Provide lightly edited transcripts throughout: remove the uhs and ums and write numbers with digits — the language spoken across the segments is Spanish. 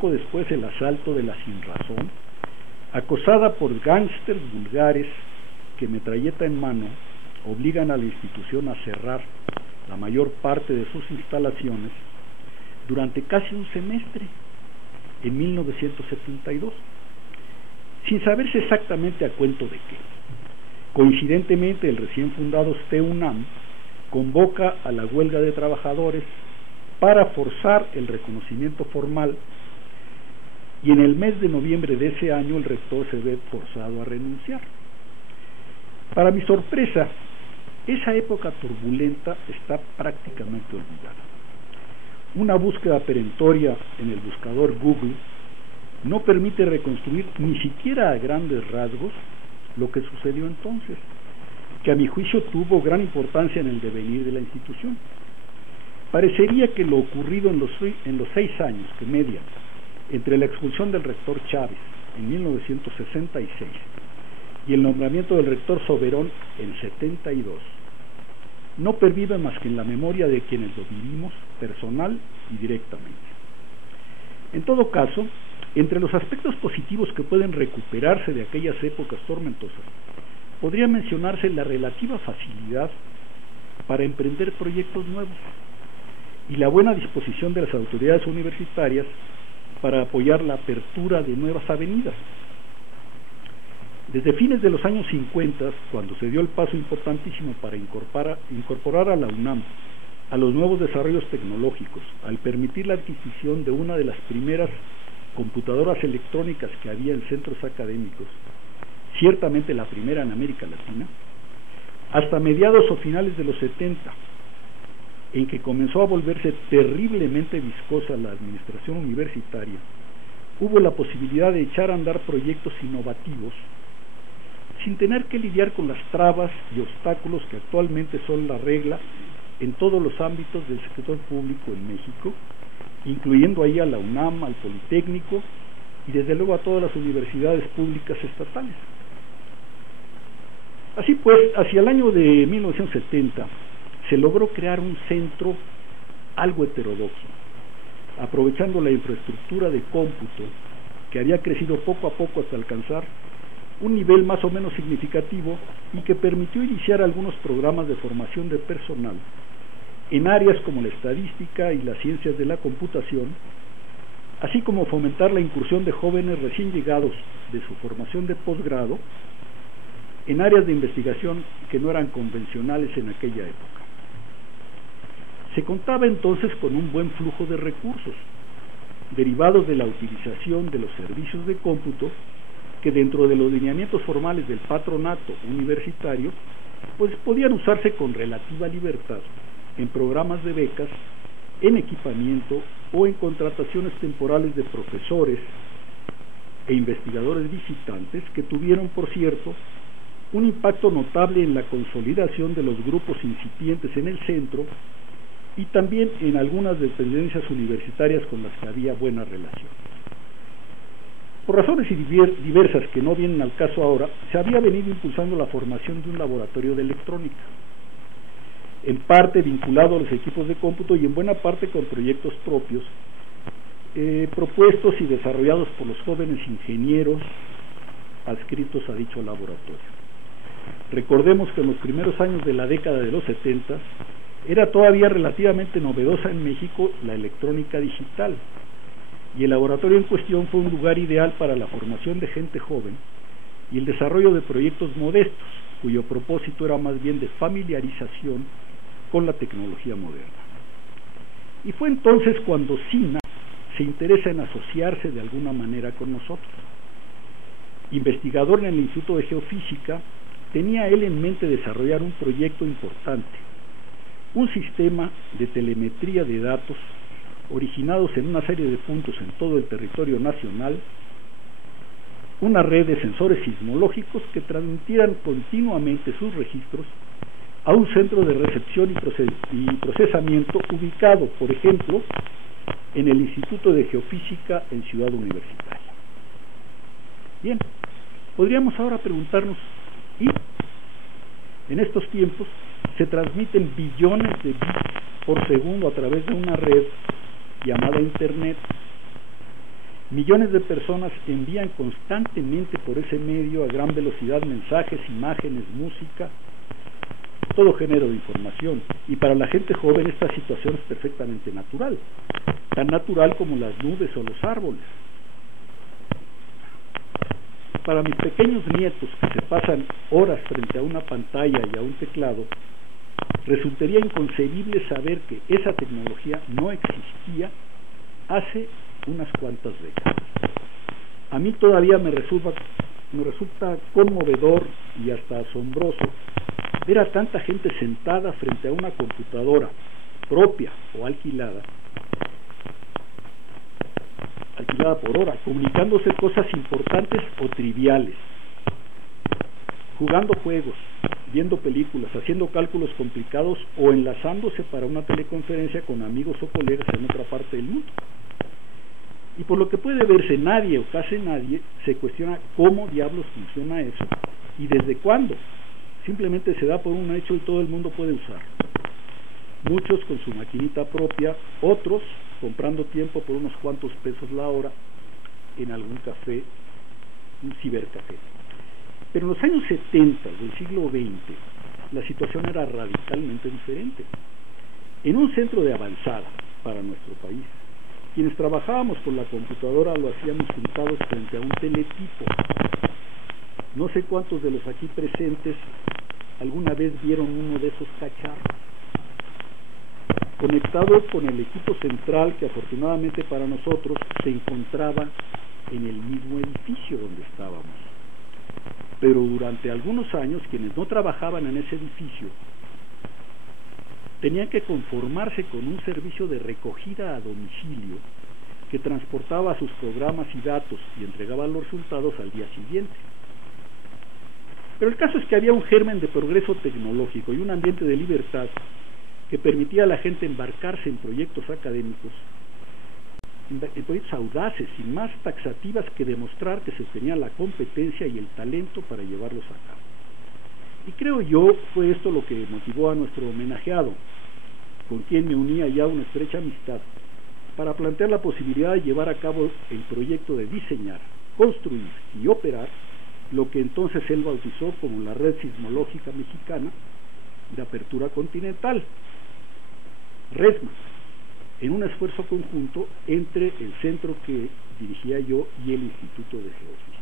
poco después el asalto de la Sinrazón, acosada por gángsters vulgares que, metralleta en mano, obligan a la institución a cerrar la mayor parte de sus instalaciones durante casi un semestre, en 1972, sin saberse exactamente a cuento de qué. Coincidentemente, el recién fundado STEUNAM convoca a la huelga de trabajadores para forzar el reconocimiento formal, y en el mes de noviembre de ese año el rector se ve forzado a renunciar. Para mi sorpresa, esa época turbulenta está prácticamente olvidada. Una búsqueda perentoria en el buscador Google no permite reconstruir ni siquiera a grandes rasgos lo que sucedió entonces, que a mi juicio tuvo gran importancia en el devenir de la institución. Parecería que lo ocurrido en los 6 años que median entre la expulsión del rector Chávez en 1966 y el nombramiento del rector Soberón en 72 no pervive más que en la memoria de quienes lo vivimos personal y directamente. En todo caso, entre los aspectos positivos que pueden recuperarse de aquellas épocas tormentosas, podría mencionarse la relativa facilidad para emprender proyectos nuevos y la buena disposición de las autoridades universitarias para apoyar la apertura de nuevas avenidas. Desde fines de los años 50, cuando se dio el paso importantísimo para incorporar a la UNAM a los nuevos desarrollos tecnológicos, al permitir la adquisición de una de las primeras computadoras electrónicas que había en centros académicos, ciertamente la primera en América Latina, hasta mediados o finales de los 70, en que comenzó a volverse terriblemente viscosa la administración universitaria, hubo la posibilidad de echar a andar proyectos innovativos sin tener que lidiar con las trabas y obstáculos que actualmente son la regla en todos los ámbitos del sector público en México, incluyendo ahí a la UNAM, al Politécnico y desde luego a todas las universidades públicas estatales. Así pues, hacia el año de 1970 se logró crear un centro algo heterodoxo, aprovechando la infraestructura de cómputo que había crecido poco a poco hasta alcanzar un nivel más o menos significativo y que permitió iniciar algunos programas de formación de personal en áreas como la estadística y las ciencias de la computación, así como fomentar la incursión de jóvenes recién llegados de su formación de posgrado en áreas de investigación que no eran convencionales en aquella época. Se contaba entonces con un buen flujo de recursos, derivados de la utilización de los servicios de cómputo, que dentro de los lineamientos formales del patronato universitario, pues podían usarse con relativa libertad en programas de becas, en equipamiento o en contrataciones temporales de profesores e investigadores visitantes que tuvieron, por cierto, un impacto notable en la consolidación de los grupos incipientes en el centro y también en algunas dependencias universitarias con las que había buena relación. Por razones diversas que no vienen al caso ahora, se había venido impulsando la formación de un laboratorio de electrónica, en parte vinculado a los equipos de cómputo y en buena parte con proyectos propios, propuestos y desarrollados por los jóvenes ingenieros adscritos a dicho laboratorio. Recordemos que en los primeros años de la década de los 70 era todavía relativamente novedosa en México la electrónica digital, y el laboratorio en cuestión fue un lugar ideal para la formación de gente joven y el desarrollo de proyectos modestos, cuyo propósito era más bien de familiarización con la tecnología moderna. Y fue entonces cuando SINA se interesa en asociarse de alguna manera con nosotros. Investigador en el Instituto de Geofísica, tenía él en mente desarrollar un proyecto importante, un sistema de telemetría de datos originados en una serie de puntos en todo el territorio nacional, una red de sensores sismológicos que transmitieran continuamente sus registros a un centro de recepción y procesamiento ubicado, por ejemplo, en el Instituto de Geofísica en Ciudad Universitaria. Bien, podríamos ahora preguntarnos, ¿y en estos tiempos se transmiten billones de bits por segundo a través de una red llamada Internet, Millones de personas envían constantemente por ese medio a gran velocidad mensajes, imágenes, música, todo género de información. Y para la gente joven esta situación es perfectamente natural, tan natural como las nubes o los árboles. Para mis pequeños nietos que se pasan horas frente a una pantalla y a un teclado, resultaría inconcebible saber que esa tecnología no existía hace unas cuantas décadas. A mí todavía me resulta conmovedor y hasta asombroso ver a tanta gente sentada frente a una computadora propia o alquilada por hora, comunicándose cosas importantes o triviales, jugando juegos, viendo películas, haciendo cálculos complicados o enlazándose para una teleconferencia con amigos o colegas en otra parte del mundo. Y por lo que puede verse, nadie o casi nadie se cuestiona cómo diablos funciona eso y desde cuándo. Simplemente se da por un hecho y todo el mundo puede usarlo. Muchos con su maquinita propia, otros comprando tiempo por unos cuantos pesos la hora en algún café, un cibercafé. Pero en los años 70 del siglo XX la situación era radicalmente diferente. En un centro de avanzada para nuestro país, quienes trabajábamos con la computadora lo hacíamos sentados frente a un teletipo. No sé cuántos de los aquí presentes alguna vez vieron uno de esos cacharros, conectado con el equipo central que afortunadamente para nosotros se encontraba en el mismo edificio donde estábamos. Pero durante algunos años quienes no trabajaban en ese edificio tenían que conformarse con un servicio de recogida a domicilio que transportaba sus programas y datos y entregaba los resultados al día siguiente. Pero el caso es que había un germen de progreso tecnológico y un ambiente de libertad que permitía a la gente embarcarse en proyectos académicos, en proyectos audaces y más taxativas que demostrar que se tenía la competencia y el talento para llevarlos a cabo. Y creo yo fue esto lo que motivó a nuestro homenajeado, con quien me unía ya una estrecha amistad, para plantear la posibilidad de llevar a cabo el proyecto de diseñar, construir y operar lo que entonces él bautizó como la Red Sismológica Mexicana de Apertura Continental, RESMA, en un esfuerzo conjunto entre el centro que dirigía yo y el Instituto de Geofísica.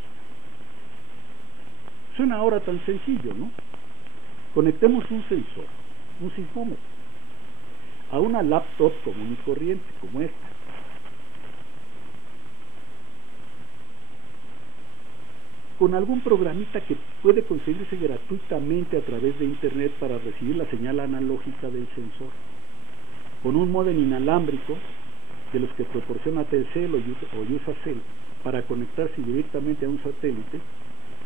Suena ahora tan sencillo, ¿no? Conectemos un sensor, un sismómetro, a una laptop común y corriente como esta. Con algún programita que puede conseguirse gratuitamente a través de internet para recibir la señal analógica del sensor, con un módem inalámbrico de los que proporciona Telcel o Usacell para conectarse directamente a un satélite,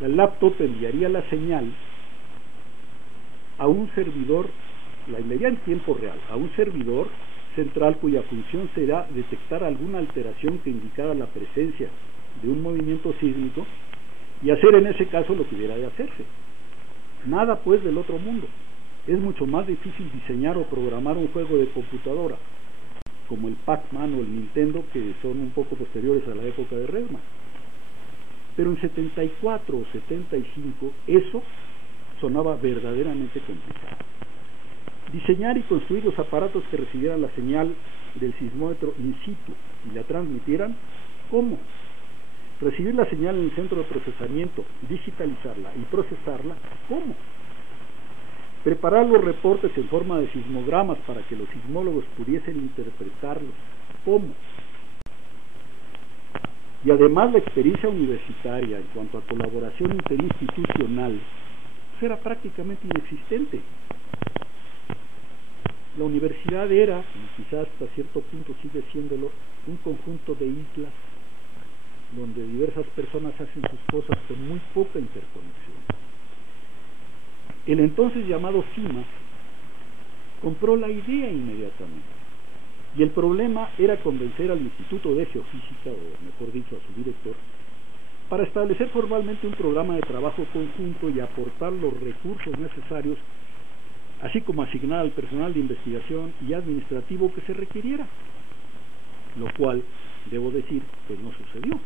la laptop enviaría la señal a un servidor, la enviaría en tiempo real, a un servidor central cuya función será detectar alguna alteración que indicara la presencia de un movimiento sísmico y hacer en ese caso lo que hubiera de hacerse. Nada pues del otro mundo. Es mucho más difícil diseñar o programar un juego de computadora como el Pac-Man o el Nintendo, que son un poco posteriores a la época de RESMA. Pero en 74 o 75 eso sonaba verdaderamente complicado. Diseñar y construir los aparatos que recibieran la señal del sismómetro in situ y la transmitieran, ¿cómo? Recibir la señal en el centro de procesamiento, digitalizarla y procesarla, ¿cómo? Preparar los reportes en forma de sismogramas para que los sismólogos pudiesen interpretarlos, ¿cómo? Y además la experiencia universitaria en cuanto a colaboración interinstitucional era prácticamente inexistente. La universidad era, y quizás hasta cierto punto sigue siéndolo, un conjunto de islas donde diversas personas hacen sus cosas con muy poca interconexión. El entonces llamado CIMA compró la idea inmediatamente, y el problema era convencer al Instituto de Geofísica, o mejor dicho a su director, para establecer formalmente un programa de trabajo conjunto y aportar los recursos necesarios, así como asignar al personal de investigación y administrativo que se requiriera. lo cual, debo decir, pues no sucedió.